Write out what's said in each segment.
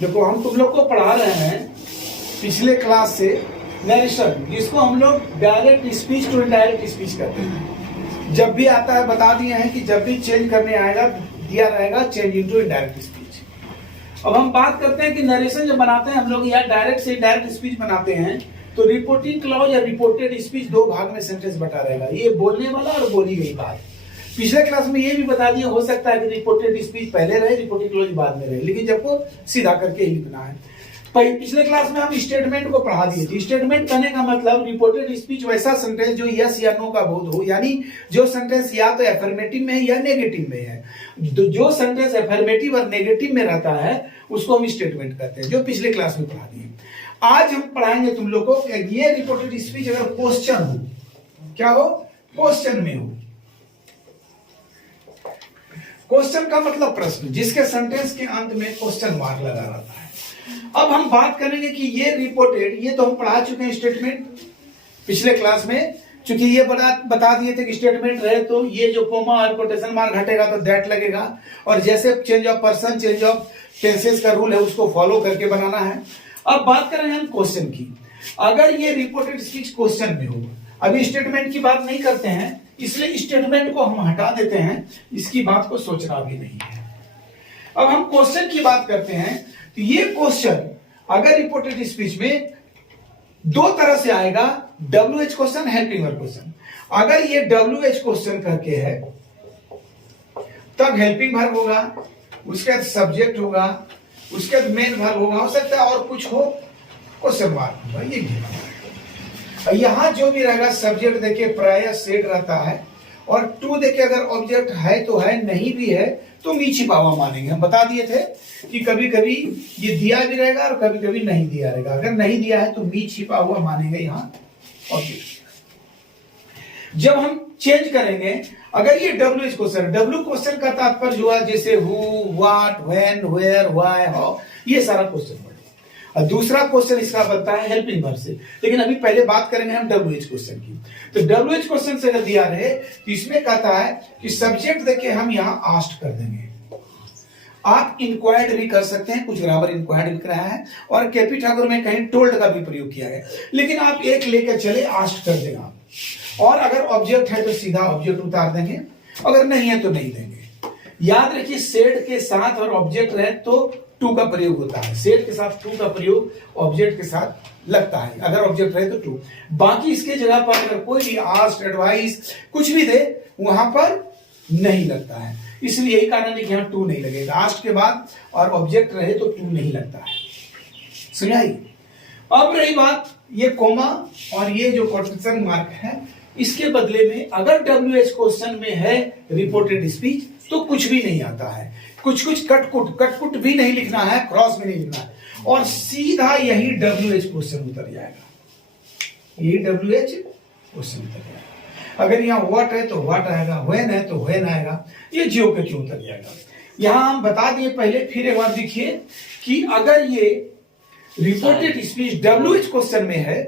देखो हम तुम लोग को पढ़ा रहे हैं पिछले क्लास से नरेशन, जिसको हम लोग direct speech to indirect speech कहते हैं। जब भी आता है बता दिए हैं कि जब भी चेंज करने आएगा दिया रहेगा चेंज इनटू इनडायरेक्ट स्पीच। अब हम बात करते हैं कि नरेशन जब बनाते हैं हम लोग या डायरेक्ट से इनडायरेक्ट स्पीच बनाते हैं तो रिपोर्टिंग क्लॉज या रिपोर्टेड स्पीच दो भाग में सेंटेंस बटा रहेगा, ये बोलने वाला और बोली गई बात। पिछले क्लास में ये भी बता दिया हो सकता है कि रिपोर्टेड स्पीच पहले रहे रिपोर्टिंग क्लॉज बाद में रहे, लेकिन जब को सीधा करके ही लिखना है। पिछले क्लास में हम स्टेटमेंट को पढ़ा दिए थे। स्टेटमेंट कहने का मतलब रिपोर्टेड स्पीच वैसा सेंटेंस जो यस या नो का बोध हो, यानी जो सेंटेंस या तो एफर्मेटिव में है या नेगेटिव में है। जो सेंटेंस एफर्मेटिव और नेगेटिव में रहता है उसको हम स्टेटमेंट कहते हैं, जो पिछले क्लास में पढ़ा दिए। आज हम पढ़ाएंगे तुम लोग को ये रिपोर्टेड स्पीच अगर क्वेश्चन हो, क्या हो, क्वेश्चन में हो। क्वेश्चन का मतलब प्रश्न, जिसके सेंटेंस के अंत में क्वेश्चन मार्क लगा रहता है। अब हम बात करेंगे कि ये रिपोर्टेड, ये तो हम पढ़ा चुके हैं स्टेटमेंट पिछले क्लास में, क्योंकि ये बता दिए थे कि स्टेटमेंट रहे तो ये जो कोमा और कोटेशन मार्क हटेगा तो दैट लगेगा, और जैसे change of person change of tenses का रूल है उसको फॉलो करके बनाना है। अब बात करेंगे हम क्वेश्चन की। अगर ये रिपोर्टेड स्पीच क्वेश्चन में हो, अभी स्टेटमेंट की बात नहीं करते हैं इसलिए स्टेटमेंट को हम हटा देते हैं, इसकी बात को सोचना भी नहीं है। अब हम क्वेश्चन की बात करते हैं तो ये क्वेश्चन अगर रिपोर्टेड स्पीच में दो तरह से आएगा, WH question, helping verb question. अगर ये WH क्वेश्चन करके है तब हेल्पिंग वर्ब होगा, उसके बाद सब्जेक्ट होगा, उसके बाद मेन वर्ब होगा, हो सकता है और कुछ हो, क्वेश्चन मार्क होगा। ये यहां जो भी रहेगा सब्जेक्ट देखिए प्राय सेड रहता है, और टू देखिए अगर ऑब्जेक्ट है तो है, नहीं भी है तो मी छिपा हुआ मानेंगे। हम बता दिए थे कि कभी कभी ये दिया भी रहेगा और कभी कभी नहीं दिया रहेगा। अगर नहीं दिया है तो मी छिपा हुआ मानेंगे यहां ऑब्जेक्ट। जब हम चेंज करेंगे, अगर ये WH क्वेश्चन, W क्वेश्चन का तात्पर्य हुआ जैसे who, what, when, where, why, how, ये सारा क्वेश्चन। और दूसरा क्वेश्चन इसका बनता है हेल्पिंग वर्ब से, लेकिन अभी पहले बात करेंगे हम WH क्वेश्चन की। तो WH क्वेश्चन से अगर दिया रहे तो इसमें कहता है कि सब्जेक्ट देखिए हम यहां आस्क्ड कर देंगे। आप इंक्वायर्ड भी कर सकते हैं, कुछ ग्रामर इंक्वायर्ड लिख रहा है, और केपी ठाकुर में कहीं टोल्ड का भी प्रयोग किया है, लेकिन आप एक लेकर चले आस्क्ड कर देगा। और अगर ऑब्जेक्ट है तो सीधा ऑब्जेक्ट उतार देंगे, अगर नहीं है तो नहीं देंगे। याद रखिए सेड के साथ और ऑब्जेक्ट रहे तो टू का प्रयोग होता है, सेड के साथ टू का प्रयोग ऑब्जेक्ट के साथ लगता है, अगर ऑब्जेक्ट रहे तो टू। बाकी इसके जगह पर अगर कोई भी आस्क्ड, एडवाइस कुछ भी दे वहां पर नहीं लगता है, इसलिए यही कारण है कि यहां टू नहीं लगेगा। आस्क्ड के बाद और ऑब्जेक्ट रहे तो टू नहीं लगता है। सुनिए, अब रही बात ये कोमा और ये जो कोटेशन मार्क है, इसके बदले में अगर WH क्वेश्चन में है रिपोर्टेड स्पीच तो कुछ भी नहीं आता है, कुछ कटकुट भी नहीं लिखना है, क्रॉस भी नहीं लिखना है, और सीधा यही WH क्वेश्चन उतर जाएगा। यही WH क्वेश्चन उतर जाएगा। अगर यहाँ व्हाट है तो व्हाट आएगा, व्हेन है तो व्हेन आएगा, ये जियो के क्यों उतर जाएगा। यहां हम बता दिए पहले, फिर एक बार देखिए कि अगर ये रिपोर्टेड स्पीच WH क्वेश्चन में है,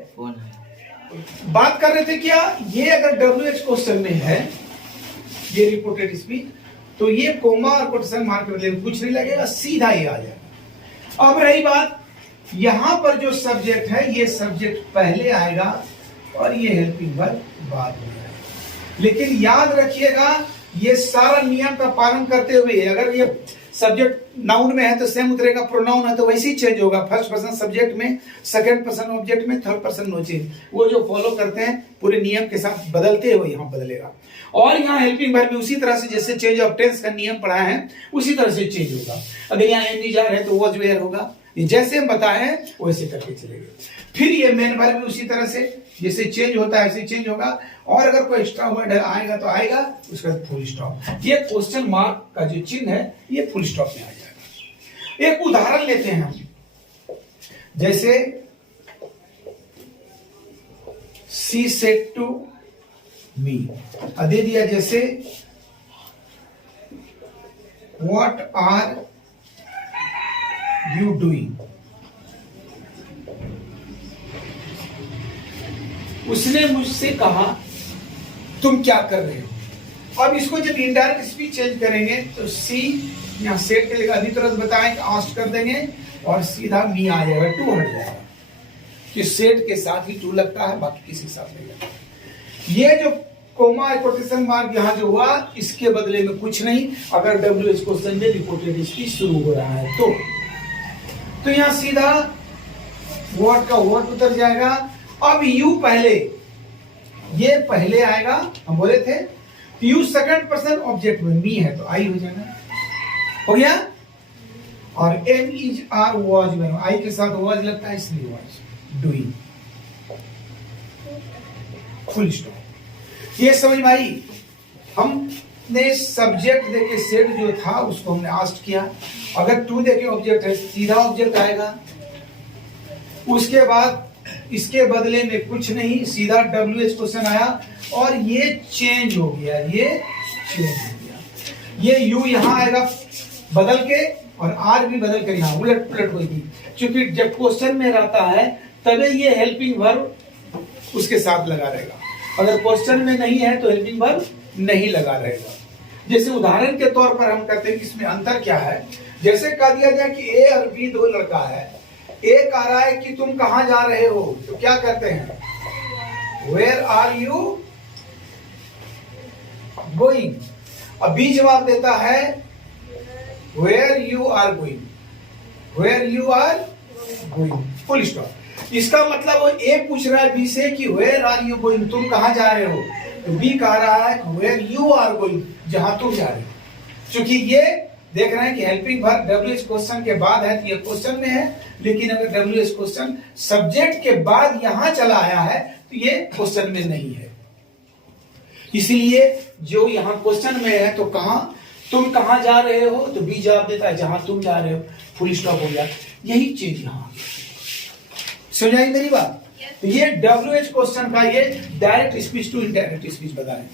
बात कर रहे थे क्या, ये अगर WH क्वेश्चन में है ये रिपोर्टेड स्पीच तो ये कोमा और कोटेशन मार्क में कुछ नहीं लगेगा, सीधा ही आ जाएगा। अब रही बात यहां पर जो सब्जेक्ट है, ये सब्जेक्ट पहले आएगा और ये हेल्पिंग वर्ब बाद में आएगा। लेकिन याद रखिएगा ये सारा नियम का पालन करते हुए, अगर ये सब्जेक्ट नाउन में है तो सेम उतरेगा, प्रोनाउन है तो वैसे ही चेंज होगा, फर्स्ट पर्सन सब्जेक्ट में, सेकंड पर्सन ऑब्जेक्ट में, थर्ड पर्सन नो चेंज। वो जो फॉलो करते हैं पूरे नियम के साथ बदलते हुए यहां बदलेगा। और यहाँ हेल्पिंग वर्ब भी उसी तरह से जैसे चेंज ऑफ टेंस का नियम पढ़ा है उसी तरह से चेंज होगा। अगर यहाँ एम जा है तो वॉज वेयर होगा, जैसे हम बताए हैं वैसे करके चलेंगे। फिर ये मेन वर्ब भी उसी तरह से जैसे चेंज होता है ऐसे चेंज होगा, और अगर कोई एक्स्ट्रा वर्ड आएगा तो आएगा, उसका फुल स्टॉप। ये क्वेश्चन मार्क का जो चिन्ह है ये फुल स्टॉप में आ जाएगा। एक उदाहरण लेते हैं हम, जैसे शी सेड टू मी, दे दिया जैसे व्हाट आर यू डूइंग, उसने मुझसे कहा तुम क्या कर रहे हो। अब इसको जब इनडायरेक्ट स्पीच चेंज करेंगे तो सी यहाँ सेट के लिए अभी तुरंत बताएं कि आस्ट कर देंगे और सीधा मी आ जाएगा, टू हट जाएगा कि सेट के साथ ही टू लगता है, बाकी किसी के साथ नहीं लगता। ये जो कोमा कोटेशन मार्क यहाँ जो हुआ इसके बदले में कुछ नहीं, अगर WH क्वेश्चन में रिपोर्टेड स्पीच शुरू हो रहा है तो यहाँ सीधा वर्ड का वर्ड उतर जाएगा। अब यू पहले, ये पहले आएगा, हम बोले थे यू सेकंड पर्सन ऑब्जेक्ट में, मी है तो आई हो जाएगा, हो गया। और एम इज आर वॉज में आई के साथ वॉज लगता है इसलिए वॉज डूइंग, फुल स्टॉप। ये समझ में आई। हमने सब्जेक्ट देके सेट जो था उसको हमने आस्ट किया, अगर टू देके ऑब्जेक्ट है सीधा ऑब्जेक्ट आएगा, उसके बाद इसके बदले में कुछ नहीं, सीधा WH क्वेश्चन आया और ये चेंज हो गया, ये चेंज हो गया। ये यू यहां आएगा बदल के और आर भी बदल कर यहां उलट पुलट होगी, क्योंकि जब क्वेश्चन में रहता है तभी ये हेल्पिंग वर्ब उसके साथ लगा रहेगा, अगर क्वेश्चन में नहीं है तो हेल्पिंग वर्ब नहीं लगा रहेगा। जैसे उदाहरण के तौर पर हम कहते हैं कि इसमें अंतर क्या है। जैसे कह दिया जाए कि ए और बी दो लड़का है, ए कह रहा है कि तुम कहां जा रहे हो, तो क्या कहते हैं, वेयर आर यू गोइंग। अब बी जवाब देता है where you are going, where you are going, full stop. इसका मतलब वो ए पूछ रहा है बी से कि वेयर आर यू गोइंग, तुम कहां जा रहे हो, तो बी कह रहा है वेयर यू आर गोइंग, जहां तुम जा रहे हो। क्योंकि ये देख रहे हैं कि हेल्पिंग वर्ब WH क्वेश्चन के बाद है तो ये क्वेश्चन में है, लेकिन अगर WH क्वेश्चन सब्जेक्ट के बाद यहां चला आया है तो ये क्वेश्चन में नहीं है। इसलिए जो यहां क्वेश्चन में है तो कहां, तुम कहां जा रहे हो, तो बी जवाब देता है जहां तुम जा रहे हो, फुल स्टॉप हो गया। यही चीज यहां समझ आई मेरी बात। तो ये WH क्वेश्चन का ये direct speech to indirect speech बता रहे हैं।